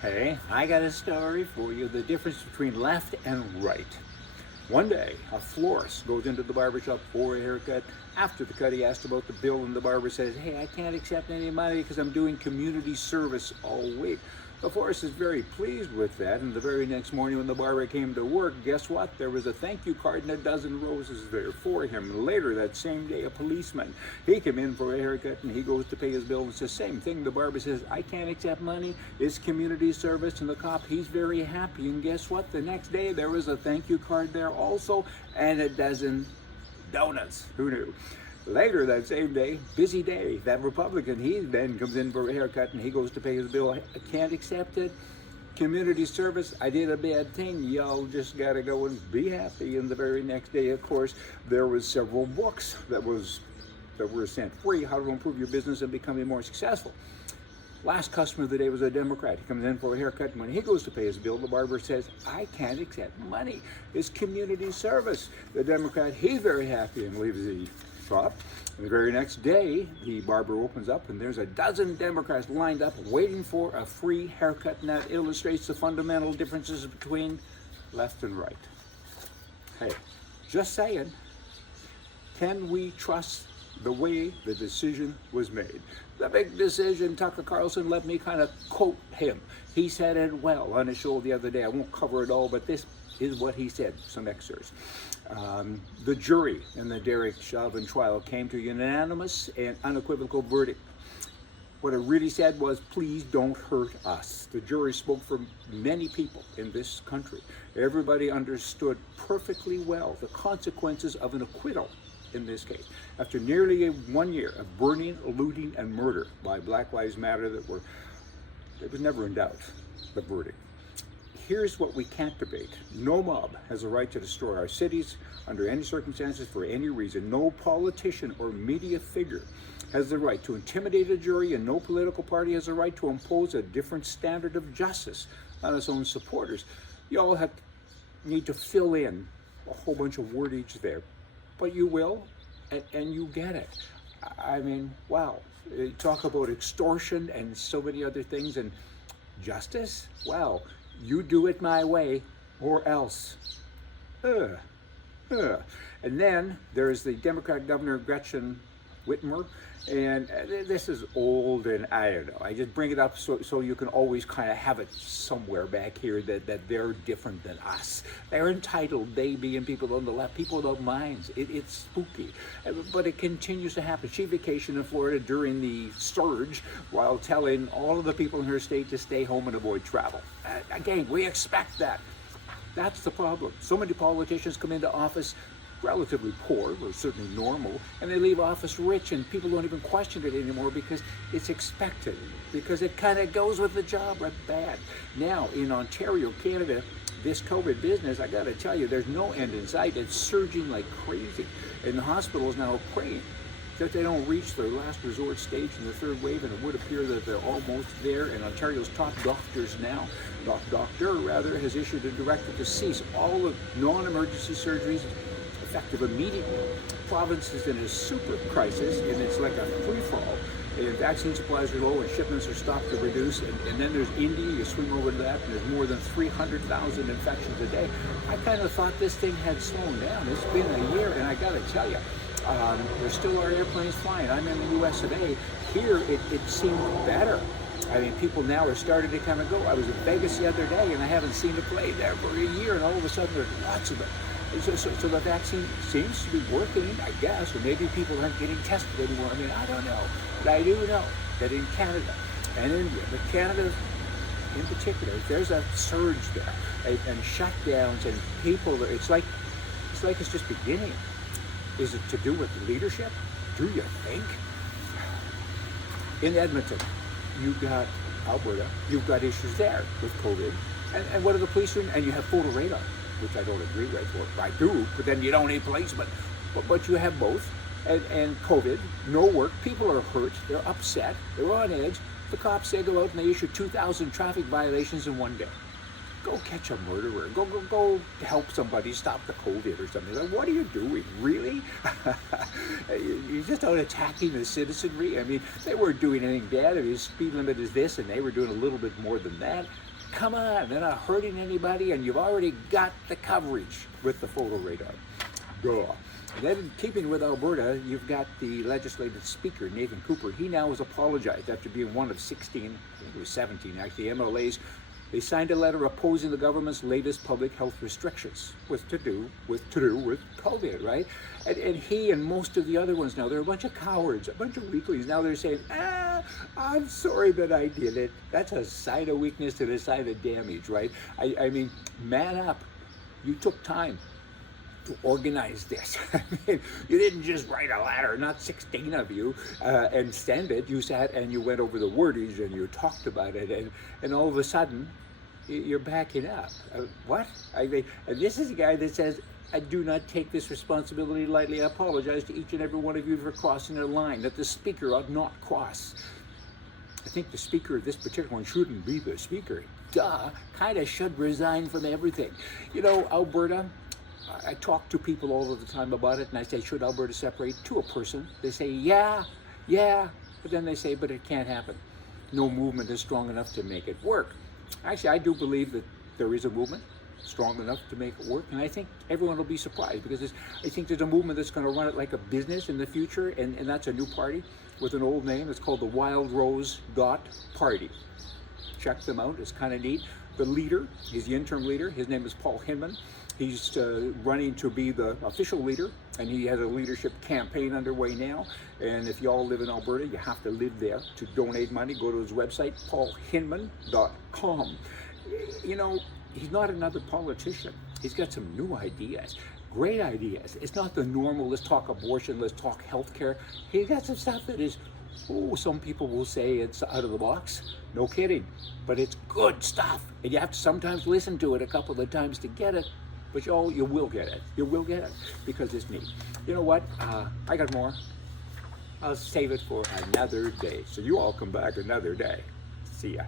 Hey, I got a story for you. The difference between left and right. One day, a florist goes into the barbershop for a haircut. After the cut, he asked about the bill, and the barber says, "Hey, I can't accept any money because I'm doing community service all week." The florist is very pleased with that, and the very next morning when the barber came to work, guess what? There was a thank you card and a dozen roses there for him. And later that same day, a policeman, he came in for a haircut, and he goes to pay his bill, and it's the same thing. The barber says, "I can't accept money. It's community service." And the cop, he's very happy, and guess what? The next day, there was a thank you card there also, and a dozen donuts. Who knew? Later that same day, busy day, that Republican, he then comes in for a haircut and he goes to pay his bill. "I can't accept it. Community service, I did a bad thing. Y'all just gotta go and be happy." And the very next day, of course, there was several books that were sent free, how to improve your business and becoming more successful. Last customer of the day was a Democrat. He comes in for a haircut, and when he goes to pay his bill, the barber says, "I can't accept money. It's community service." The Democrat, he's very happy and leaves the shop. And the very next day, the barber opens up, and there's a dozen Democrats lined up waiting for a free haircut, and that illustrates the fundamental differences between left and right. Hey, just saying, can we trust the way the decision was made? The big decision, Tucker Carlson, let me kind of quote him. He said it well on his show the other day. I won't cover it all, but this is what he said, some excerpts. The jury in the Derek Chauvin trial came to a unanimous and unequivocal verdict. What it really said was, "Please don't hurt us." The jury spoke for many people in this country. Everybody understood perfectly well the consequences of an acquittal in this case. After nearly 1 year of burning, looting, and murder by Black Lives Matter it was never in doubt, the verdict. Here's what we can't debate. No mob has a right to destroy our cities under any circumstances for any reason. No politician or media figure has the right to intimidate a jury, and no political party has a right to impose a different standard of justice on its own supporters. You all need to fill in a whole bunch of wordage there, but you will, and you get it. I mean, wow. Talk about extortion and so many other things, and justice? Wow. You do it my way or else. And then there's the Democrat Governor Gretchen Whitmer, and this is old, and I don't know. I just bring it up so you can always kind of have it somewhere back here that they're different than us. They're entitled, they being people on the left, people without minds. It's spooky, but it continues to happen. She vacationed in Florida during the surge while telling all of the people in her state to stay home and avoid travel. Again, we expect that. That's the problem. So many politicians come into office relatively poor, or certainly normal, and they leave office rich, and people don't even question it anymore because it's expected, because it kind of goes with the job right bad. Now, in Ontario, Canada, this COVID business, I got to tell you, there's no end in sight. It's surging like crazy, and the hospitals now are praying that they don't reach their last resort stage in the third wave, and it would appear that they're almost there. And Ontario's top doctors now, doctor has issued a directive to cease all of non-emergency surgeries effective immediately. The province is in a super crisis, and it's like a free-fall. And vaccine supplies are low, and shipments are stopped to reduce. And then there's India, you swing over to that, and there's more than 300,000 infections a day. I kind of thought this thing had slowed down. It's been a year, and I got to tell you, there still are airplanes flying. I'm in the U.S. of A. Here, it seemed better. I mean, people now are starting to kind of go. I was in Vegas the other day, and I haven't seen a plane there for a year, and all of a sudden there's lots of them. So the vaccine seems to be working, I guess, or maybe people aren't getting tested anymore. I mean, I don't know. But I do know that in Canada and India, but Canada in particular, there's a surge there, and shutdowns, and people, it's like it's just beginning. Is it to do with leadership? Do you think? In Edmonton, you've got Alberta, you've got issues there with COVID. And what are the police doing? And you have photo radar, which I don't agree with, or I do, but then you don't need policemen. But you have both. And COVID, no work, people are hurt, they're upset, they're on edge. The cops say go out and they issue 2,000 traffic violations in one day. Go catch a murderer. Go help somebody stop the COVID or something. Like, what are you doing? Really? You're just out attacking the citizenry? I mean, they weren't doing anything bad. I mean, speed limit is this, and they were doing a little bit more than that. Come on, they're not hurting anybody, and you've already got the coverage with the photo radar. Duh. And then, in keeping with Alberta, you've got the legislative speaker, Nathan Cooper. He now has apologized after being one of 16, I think it was 17 actually, MLAs. They signed a letter opposing the government's latest public health restrictions to do with COVID, right? And he and most of the other ones now, they're a bunch of cowards, a bunch of weaklings. Now they're saying, I'm sorry that I did it. That's a sign of weakness and a sign of damage, right? I mean, man up. You took time to organize this. I mean, you didn't just write a letter, not 16 of you, and send it. You sat and you went over the wordage and you talked about it, and all of a sudden, you're backing up. What? I mean, and this is a guy that says, I do not take this responsibility lightly. I apologize to each and every one of you for crossing a line that the speaker ought not cross. I think the speaker, this particular one, shouldn't be the speaker. Duh, kind of should resign from everything. You know, Alberta, I talk to people all of the time about it, and I say, should Alberta separate? To a person, they say, yeah, but then they say, but it can't happen. No movement is strong enough to make it work. Actually, I do believe that there is a movement strong enough to make it work, and I think everyone will be surprised, because I think there's a movement that's going to run it like a business in the future, and that's a new party with an old name. It's called the Wild Rose Party. Check them out, it's kind of neat. The leader, he's the interim leader, his name is Paul Hinman. He's running to be the official leader, and he has a leadership campaign underway now. And if you all live in Alberta, you have to live there to donate money. Go to his website, paulhinman.com. You know, he's not another politician. He's got some new ideas, great ideas. It's not the normal, let's talk abortion, let's talk healthcare. He's got some stuff that is, some people will say it's out of the box. No kidding, but it's good stuff. And you have to sometimes listen to it a couple of times to get it. But you will get it. You will get it because it's neat. You know what? I got more. I'll save it for another day. So you all come back another day. See ya.